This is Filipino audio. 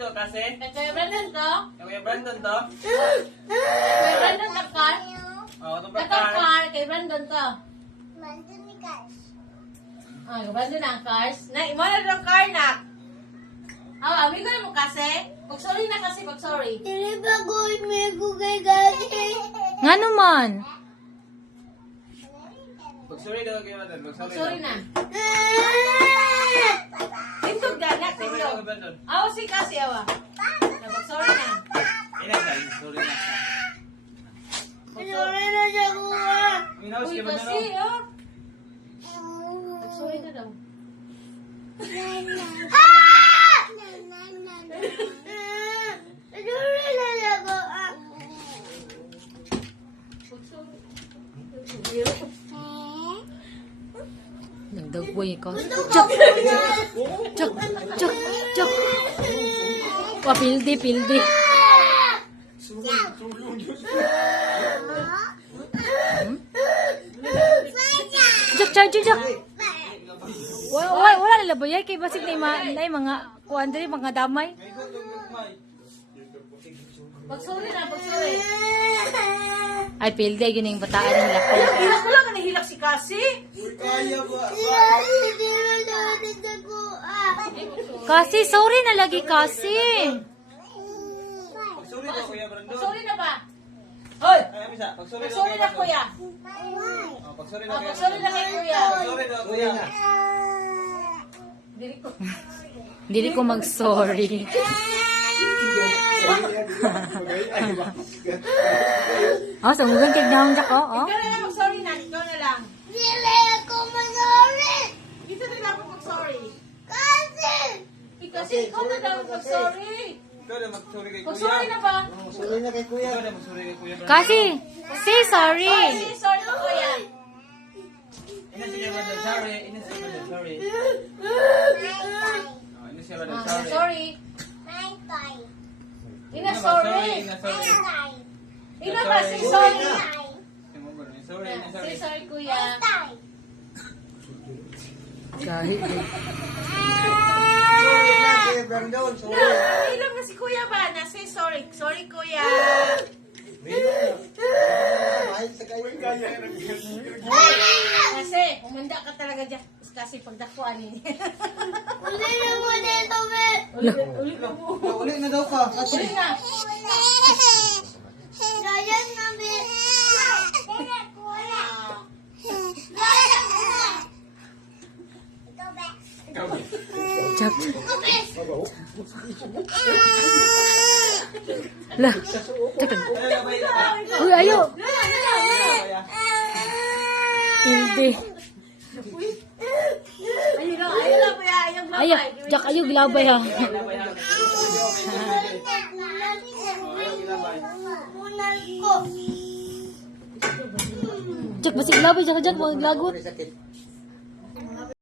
to kasi? Kay Kuya Brandon to? Kay Kuya Brandon to? Kay Brandon ka car? Oo, itong Ito car. car, kay Brandon to. Brandon ni Cash. Ah, kay Brandon ang cars. Na, imo na yung car na. Ah, amigo na mo kasi. Pag sorry na kasi, pag sorry. Hindi ba gawin mo yung gugay kasi? Nga naman. Mag-sorry ka Kuya Brandon. Pag Mag-sorry sorry na. na. Tindog ganat, Sorry na tindog. Kuya Brandon. Awa si kasi, awa. Pag sorry na. Inasal. Sorry na. Sorry na siya kuha. Minawas Uy, ka ba kasi, na? oh. Pag sorry na daw. Sorry na siya kuha. Pag sorry. Nagdagway ka. Chok! Chok! Chok! Chok! Pildi, pildi. Chok, chok, chok, chok. Wala nila ba yan? Kay basig na mga kuwan dali, mga damay. Pag sorry na, pag sorry. Ay, pildi. Ay, yun yung bataan nila. Hilak ko lang, nahilak si kasi. Kaya ba? Hindi na siya kuha. Kasi, sorry na lagi kasi. Mag-sorry ka Kuya Brandon. Pag sorry na ba? Hoy! Ay, Amisa. Pag-sorry Pag sorry na, kuya. Oh, pag-sorry na Ah, Kuya pag sorry na kay kuya. Pag-sorry na Kuya. Dili ko. Hindi ko mag-sorry. Oh, sumugang tignan ko. Oh. Ikaw na lang mag-sorry na, ikaw na lang. Dili ako mag-sorry. Dito na lang ako mag-sorry. Kasi. Kasi ikaw na lang mag-sorry. Ikaw na mag-sorry kay Kuya. Pag-sorry na ba? Ikaw na mag-sorry kay Kuya Brandon. Kasi, say sorry. Sorry, sorry ko kuya. Ina si Kuya Brandon. Sorry. Ina si Kuya Brandon. Sorry. Oh, ina si Kuya Brandon. Ah, Sorry. sorry. Bye-bye. Ina, Sorry. sorry. Ina, sorry. Bye-bye. Ina ba, say sorry. Sorry. Ina, sorry. Say sorry, kuya. Bye. Kahit. Sorry na, Kuya Brandon. Na, Sorry. ilang na si kuya ba? Na say sorry. Sorry, kuya. Mahal sa kayo. Kasi, umanda ka talaga dyan. Kasi pagdakuan niya. Uli na mo dito, be. Uli ka mo. Uli na daw ka. Kasi. Uli na. Ganyan na, be. Chak. Lah. Uy, ayo. Pildi. Ayun lang, kuya. Ayun lang, Ayo, jak ayo gilabay ha. Munal ko. Cek masih gilabay jangan jangan mau lagut. Sakit.